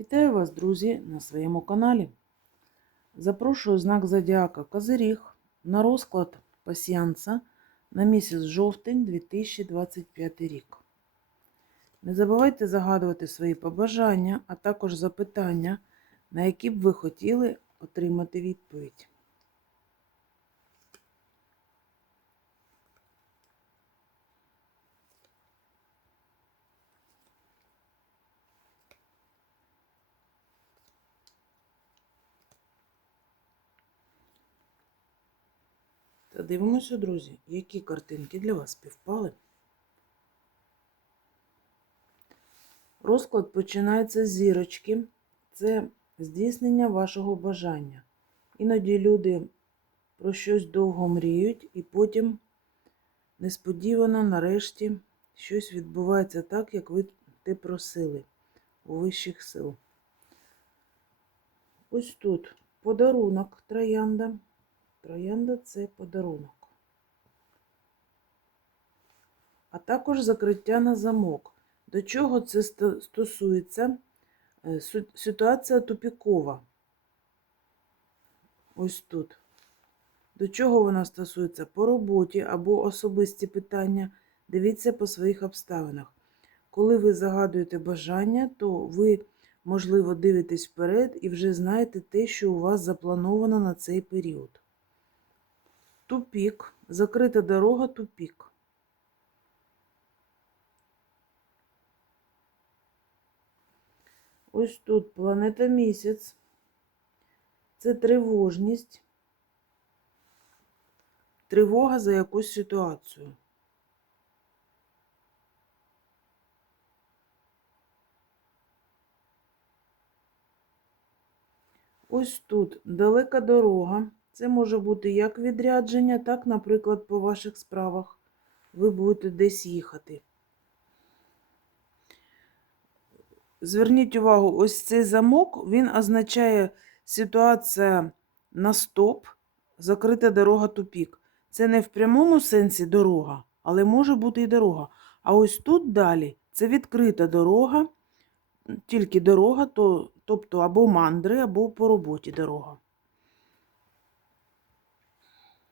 Вітаю вас, друзі, на своєму каналі. Запрошую знак Зодіака Козиріг на розклад пасіянса на місяць жовтень 2025 рік. Не забувайте загадувати свої побажання, а також запитання, на які б ви хотіли отримати відповідь. Дивимося, друзі, які картинки для вас співпали. Розклад починається з зірочки. Це здійснення вашого бажання. Іноді люди про щось довго мріють, і потім несподівано, нарешті, щось відбувається так, як ви те просили у вищих сил. Ось тут подарунок троянда. Троянда це подарунок. А також закриття на замок. До чого це стосується? Е, Ситуація тупікова. Ось тут. До чого вона стосується? По роботі або особисті питання. Дивіться по своїх обставинах. Коли ви загадуєте бажання, то ви, можливо, дивитесь вперед і вже знаєте те, що у вас заплановано на цей період. Тупік, закрита дорога, тупік. Ось тут планета місяць. Це тривожність. Тривога за якусь ситуацію. Ось тут далека дорога. Це може бути як відрядження, так, наприклад, по ваших справах. Ви будете десь їхати. Зверніть увагу, ось цей замок, він означає ситуація на стоп, закрита дорога тупік. Це не в прямому сенсі дорога, але може бути і дорога. А ось тут далі це відкрита дорога, тільки дорога, то, тобто або мандри, або по роботі дорога.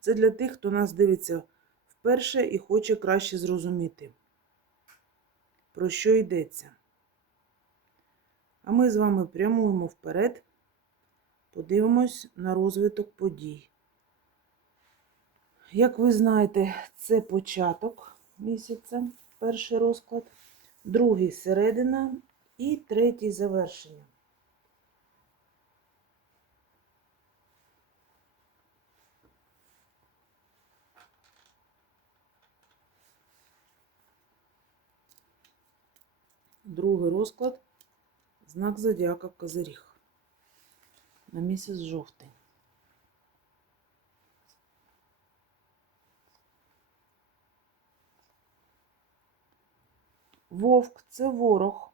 Це для тих, хто нас дивиться вперше і хоче краще зрозуміти, про що йдеться. А ми з вами прямуємо вперед, подивимось на розвиток подій. Як ви знаєте, це початок місяця, перший розклад, другий середина і третій завершення. Другий розклад знак зодіака Козиріг на місяць жовтий. Вовк це ворог.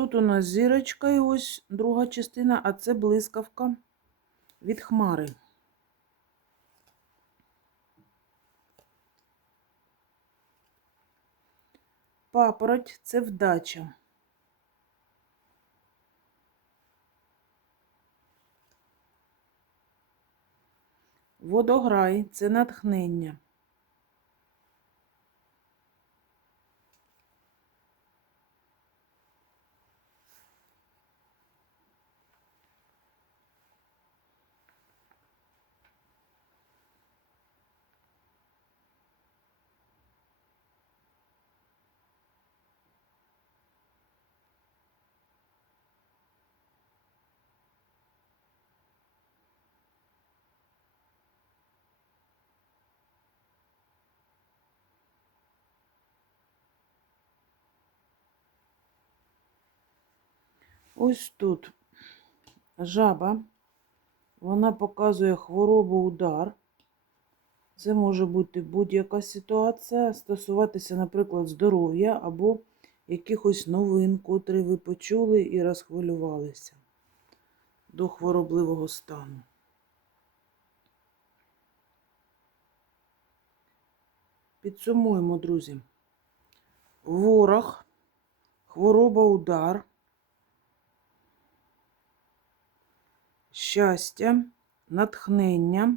Тут у нас зірочка і ось друга частина, а це блискавка від хмари. Папороть це вдача. Водограй це натхнення. Ось тут жаба, вона показує хворобу удар. Це може бути будь-яка ситуація, стосуватися, наприклад, здоров'я або якихось новин, котрі ви почули і розхвилювалися до хворобливого стану. Підсумуємо, друзі. Ворог, хвороба, удар, щастя, натхнення.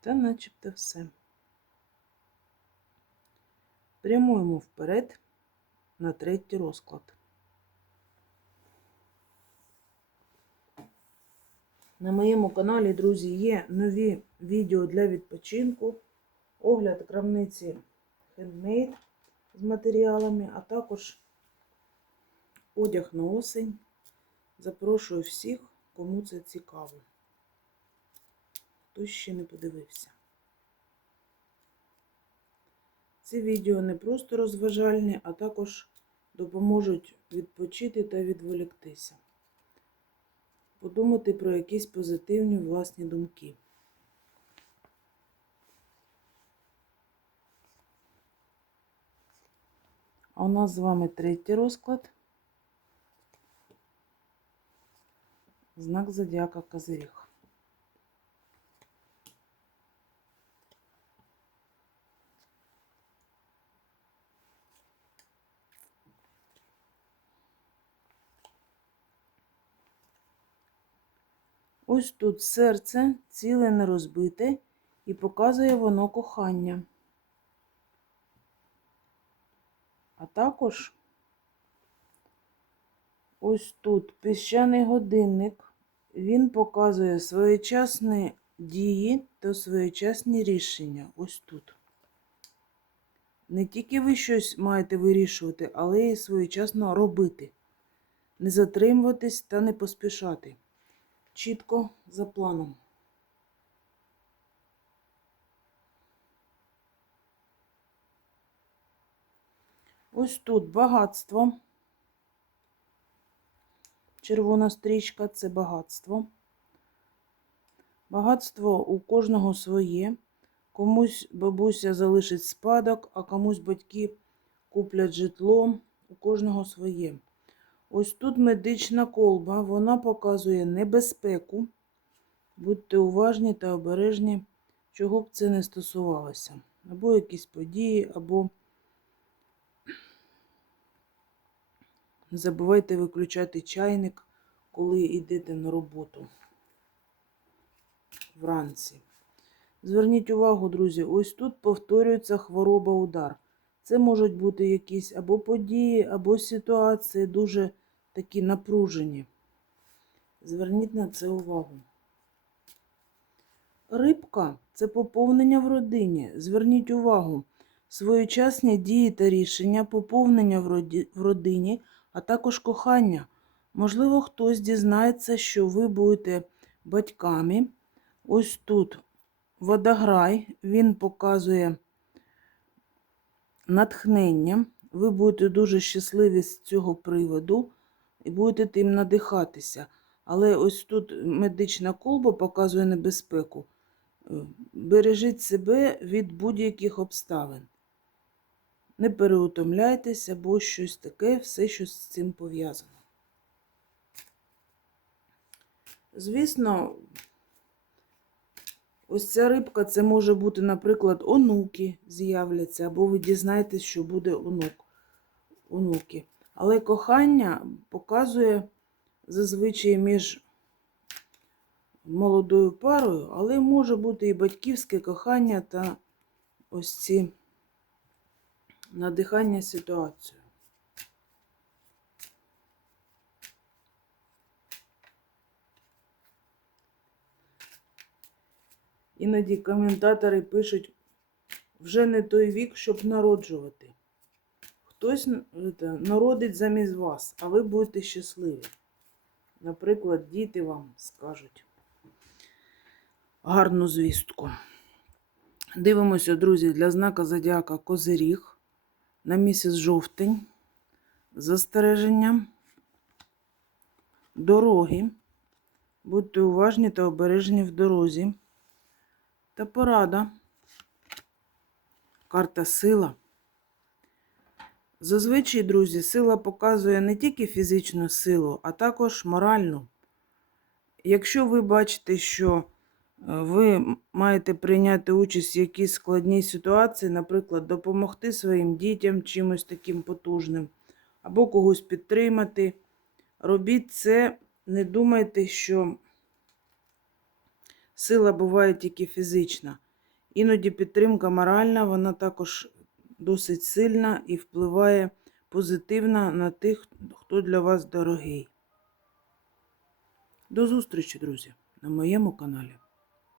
Та начебто все. Прямуємо вперед на третій розклад. На моєму каналі, друзі, є нові відео для відпочинку, огляд крамниці Handmade з матеріалами, а також одяг на осень. Запрошую всіх, кому це цікаво. Хто ще не подивився. Ці відео не просто розважальні, а також допоможуть відпочити та відволіктися. Подумати про якісь позитивні власні думки. А у нас з вами третій розклад. Знак зодіака Козиріг. Ось тут серце ціле не розбите і показує воно кохання. А також ось тут піщаний годинник. Він показує своєчасні дії та своєчасні рішення. Ось тут. Не тільки ви щось маєте вирішувати, але й своєчасно робити. Не затримуватись та не поспішати чітко за планом. Ось тут багатство. Червона стрічка це багатство. Багатство у кожного своє. Комусь бабуся залишить спадок, а комусь батьки куплять житло. У кожного своє. Ось тут медична колба, вона показує небезпеку. Будьте уважні та обережні, чого б це не стосувалося. Або якісь події, або не забувайте виключати чайник, коли йдете на роботу вранці. Зверніть увагу, друзі, ось тут повторюється хвороба удар. Це можуть бути якісь або події, або ситуації дуже такі напружені. Зверніть на це увагу. Рибка це поповнення в родині. Зверніть увагу. Своєчасні дії та рішення, поповнення в, родині, а також кохання. Можливо, хтось дізнається, що ви будете батьками. Ось тут водограй, він показує натхнення. Ви будете дуже щасливі з цього приводу і будете тим надихатися. Але ось тут медична колба показує небезпеку. Е, Бережіть себе від будь-яких обставин. Не переутомляйтеся, бо щось таке, все що з цим пов'язано. Звісно, ось ця рибка це може бути, наприклад, онуки з'являться, або ви дізнаєтесь, що буде онук. онуки. Але кохання показує зазвичай між молодою парою, але може бути і батьківське кохання та ось ці надихання ситуацію. Іноді коментатори пишуть, вже не той вік, щоб народжувати. Хтось народить замість вас, а ви будете щасливі. Наприклад, діти вам скажуть гарну звістку. Дивимося, друзі, для знака Зодіака Козиріг на місяць жовтень. Застереження. Дороги. Будьте уважні та обережні в дорозі. Та порада. Карта сила. Зазвичай, друзі, сила показує не тільки фізичну силу, а також моральну. Якщо ви бачите, що е, ви маєте прийняти участь в якійсь складній ситуації, наприклад, допомогти своїм дітям чимось таким потужним, або когось підтримати, робіть це, не думайте, що сила буває тільки фізична. Іноді підтримка моральна, вона також досить сильна і впливає позитивно на тих, хто для вас дорогий. До зустрічі, друзі, на моєму каналі.